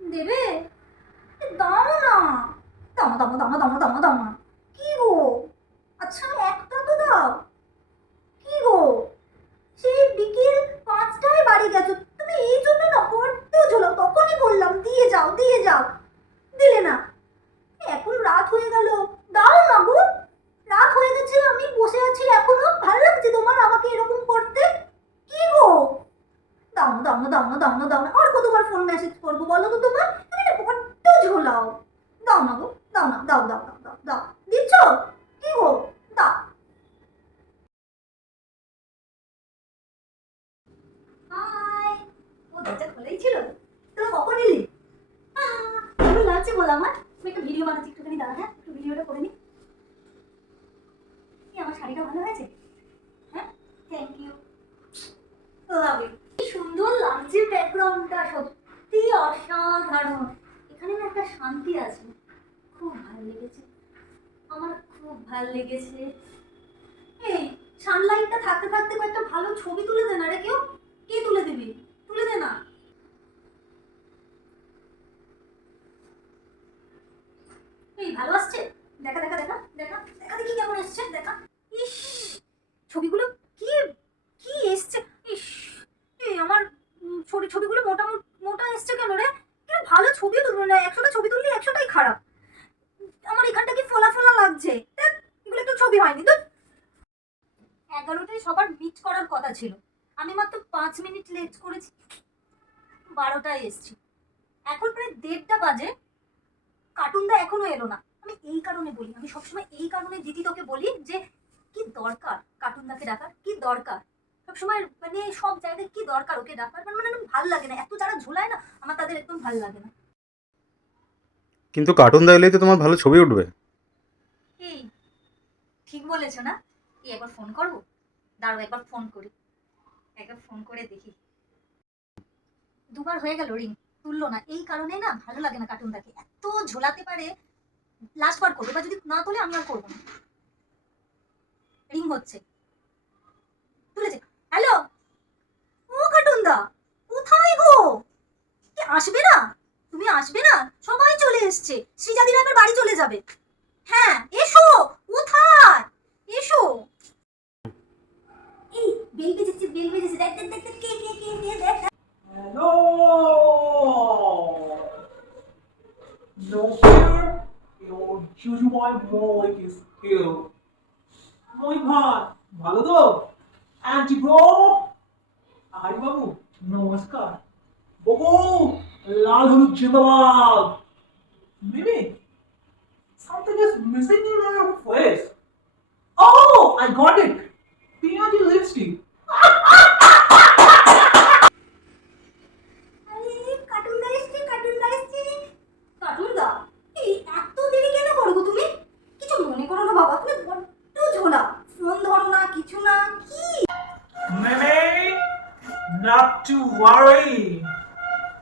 দেবে? দাও না। দাও না, দাও না, দাও না। কি গো? আচ্ছা একটা তো দাও। কি গো? সেই বিকেল পাঁচটায় বাড়ি গেছো। তুমি এই জন্য না বড্ড ঝোলাও তখনই বললাম দিয়ে যাও দিয়ে যাও। দিলে না। এখন রাত হয়ে গেল। দাও না গো। রাত হয়ে গেছে আমি বসে আছি। এখনও ভালো লাগছে তোমার আমাকে এরকম করতে। দাও না দাও না আর কতবার ফোন মেসেজ করব বলো তো তোমার? তুমি বড্ড ঝোলাও। দাও না গো, দাও না, দাও দাও দাও দাও দাও। দিচ্ছ? কি গো? দাও। হাই। ও, দরজা খোলাই ছিল? কখন এলি? কেমন লাগছে বল আমার। আমি একটা ভিডিও বানাচ্ছি, একটুখানি দাঁড়া হ্যাঁ? একটু ভিডিওটা করে নি। আমার শাড়িটা ভালো হয়েছে? হ্যাঁ? থ্যাংক ইউ লাভ কি সুন্দর লাগছে ব্যাকগ্রাউন্ডটা সত্যি অসাধারণ। এখানে একটা শান্তি আছে। খুব ভালো লেগেছে। আমার খুব ভালো লেগেছে। এই সানলাইটটা থাকতে থাকতে কয়েকটা ভালো ছবি তুলে দেন আরে কেউ। কে তুলে দে না এই ভালো আসছে দেখা দেখা দেখা দেখা দেখা দেখি কেমন এসছে দেখা ইস ছবিগুলো কি কি এসছে ইস এই আমার উম, ছবি ছবিগুলো মোটা মো- মোটা এসছে কেন রে কিন্তু ভালো ছবি তুলবো না, একশোটা ছবি তুললে একশোটাই খারাপ। আমার এখানটা কি ফোলা ফোলা লাগছে? এগুলো একটু ছবি হয়নি তো এগারোটায় সবার মিট করার কথা ছিল। আমি মাত্র পাঁচ মিনিট লেট করেছি। বারোটায় এসছি। এখন প্রায় দেড়টা বাজে। কার্টুনটা এখনও এলো না। আমি এই কারণে বলি, আমি সবসময় এই কারণে দিদি তোকে বলি যে, কি দরকার কার্টুনদাকে ডাকার? কি দরকার? সবসময় মানে সব জায়গায় কি দরকার ওকে ডাকার? মানে মানে ভালো লাগে না। এত যারা ঝোলায় না, আমার তাদের একদম ভালো লাগে না। কিন্তু কার্টুন দেখলেই তো তোমার ভালো ছবি উঠবে। এই, ঠিক বলেছ না? এই একবার ফোন করব? দাঁড়াও, একবার ফোন করি। একবার ফোন করে দেখি। দুবার হয়ে গেল রিং তুললো না। এই কারণে না ভালো লাগে না কার্টুন দেখে। এত ঝোলাতে পারে লাস্ট বার করব এবার যদি না তোলে আমি আর করব না। রিং হচ্ছে। তুলেছে। হ্যালো ও কার্টুন দা, কোথায় গো? কি, আসবে না? তুমি আসবে না? সবাই চলে এসছে। শ্রীজাদিরা এবার বাড়ি চলে যাবে। হ্যাঁ এসো কোথায় এসো। এই বেল বেজেছে বেল বেজেছে। দেখ দেখ দেখ কে কে কে কে, দেখ ভাই ভালো তো আন্টি ব্রো আহারি বাবু নমস্কার বাবু লাল হলুদ জিন্দাবাদ Mimi, something is missing in your face. Oh, I got it. Peony lipstick. মনে not to worry.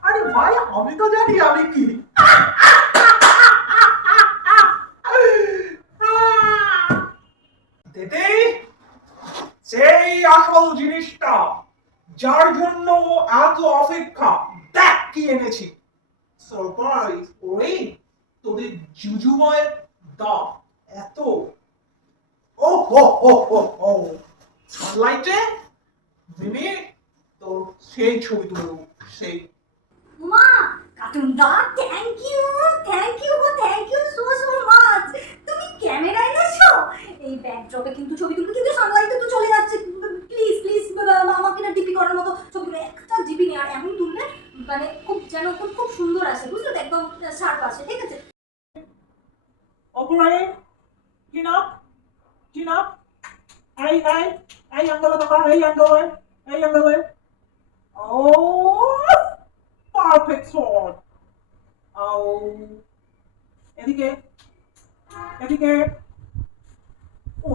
আরে ভাই, আমি তো জানি আমি কি। সেই আসল জিনিসটা, যার জন্য এত অপেক্ষা, দেখ কি এনেছি। সারপ্রাইজ ওরে, তোদের জুজুময় দা এত। ও, হো হো হো হো। সানলাইটে মিমি তোর সেই ছবি তুলবো, সেই cartoon the thank you thank you go thank you so so much তুমি ক্যামেরা এনেছো এই ব্যাকড্রপে কিন্তু ছবি তুলবে, কিন্তু সানলাইটে তো চলে যাচ্ছে। প্লিজ প্লিজ আমাকে না ডিপি করার মতো ছবিগুলো একটা জিবি নেই, আর এমন তুলবে মানে খুব যেন খুব খুব সুন্দর আসে, বুঝলে তো? একদম শার্প আসে, ঠিক আছে? Up chin up. এই এই এই অ্যাঙ্গেলে দেখা এই অ্যাঙ্গেলে এই অ্যাঙ্গেলে ও শট ও এদিকে এদিকে ও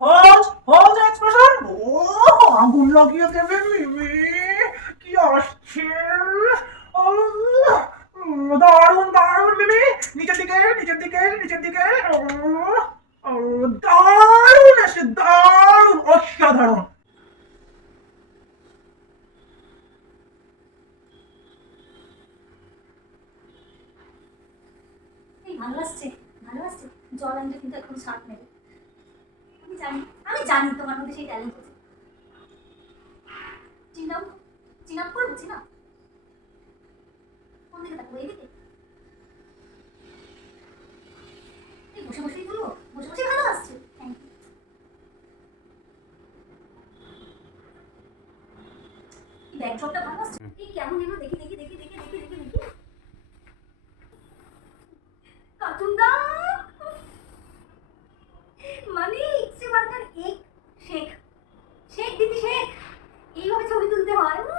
হোল্ড হোল্ড এক্সপ্রেশন ও আগুন লাগিয়ে দেবে মিমি কি আসছে নিচের দিকে। দারুণ, এসে দারুণ, অসাধারণ। ভালো আসছে ভালো আসছে। জল আনতে কিন্তু এখন স্বাদ নেবে আমি জানি আমি জানি তোমার মধ্যে সেই ট্যালেন্ট আছে। চিনাপ চিনাপ করব চিনাপ ব্যাকড্রপটা ভালো আসছে কেমন দেখি দেখি দেখি দেখি দেখি কাতুন্দা মানে ইচ্ছে বার্গার এক শেখ শেখ দিদি শেখ এইভাবে ছবি তুলতে হয় উম,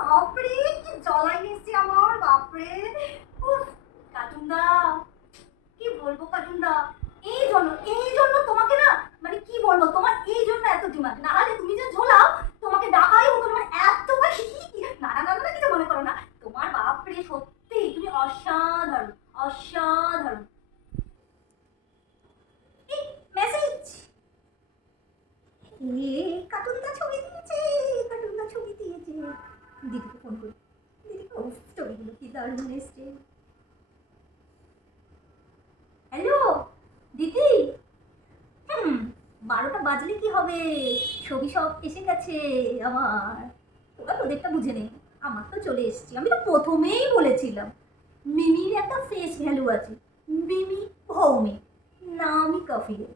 বাপরে কি জলাই এসছে আমার বাপরে উফ, কাটুন্দা কি বলব কাটুন্দা এই জন্য এই জন্য তোমাকে না মানে কি বলব তোমার এই জন্য এত ডিমান্ড না হলে তুমি যে ঝোলাও তোমাকে ডাকাই হতো না, মানে এত না না না না কিছু মনে করো না তোমার বাপরে সত্যি তুমি অসাধারণ অসাধারণ মেসেজ এ কার্টুনটা ছবি দিয়েছে কার্টুনটা ছবি দিয়েছে দিদিকে ফোন করি। দিদি ও ছবিগুলো কি দারুণ এসছে। হ্যালো দিদি? হুম, বারোটা বাজলে কি হবে? ছবি সব এসে গেছে আমার। তোরা তোদেরটা বুঝে নে আমার তো চলে এসেছি। আমি তো প্রথমেই বলেছিলাম। মিমির একটা ফেস ভ্যালু আছে। মিমি ভৌমিক নামই কফিয়ে